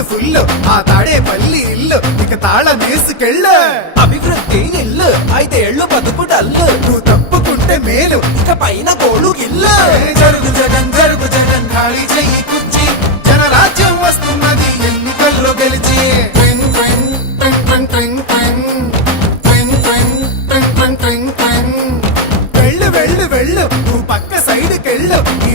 Heart full. ఆ తాడే పల్లి ఇల్లు ఇక తాళ తీసుకెళ్ళ అభివృద్ధి ఇల్లు అయితే ఎళ్ళు బతుకు డల్లు. నువ్వు తప్పుకుంటే మేలు ఇక పైన గోడు ఇల్లు జరుగు జగన్ జరుగు జగన్ ఖాళీ చెయ్యి కుర్చి. జనరాజ్యం వస్తున్నది ఎన్నికల్లో గెలిచి. వెళ్ళు వెళ్ళు వెళ్ళు నువ్వు పక్క సైడ్కెళ్ళు. ఈ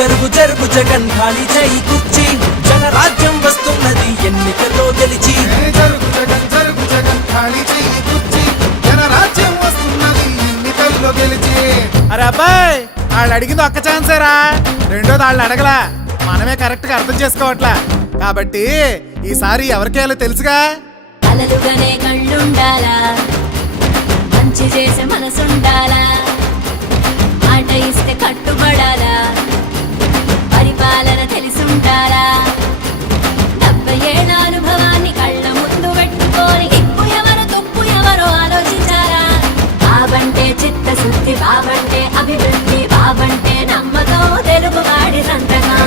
జరుగు జరుగు జగన్ ఖాళీ చేయి కుర్చీ. జనరాజ్యం వస్తున్నది ఎన్నికల్లో గెలిచి. ఏ జరుగు జగన్ జరుగు జగన్ ఖాళీ చెయ్యి కుర్చీ. జనరాజ్యం వస్తున్నది ఎన్నికల్లో గెలిచి. అరే అబ్బాయి వాళ్ళు అడిగింది ఒక్క ఛాన్సేరా రెండోది వాళ్ళు అడగలా. మనమే కరెక్ట్గా అర్థం చేసుకోవట్లా. కాబట్టి ఈసారి ఎవరికేయాలో తెలుసుగా? అలలుగానే కళ్ళుండాలా? మంచి చేసే మనసుండాలా? మాట ఇస్తే కట్టుబడాలా బాబంటే అభివృద్ధి బాబంటే నమ్మకం తెలుగు వాడి సంతకం.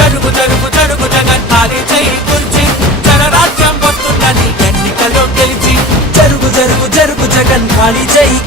జరుగు జరుగు జరుగు జగన్ ఖాళీ చేయి గురించి జనరాజ్యం వస్తుందని ఎన్నికల్లో గెలిచి. జరుగు జరుగు జరుగు జగన్ ఖాళీ చేయి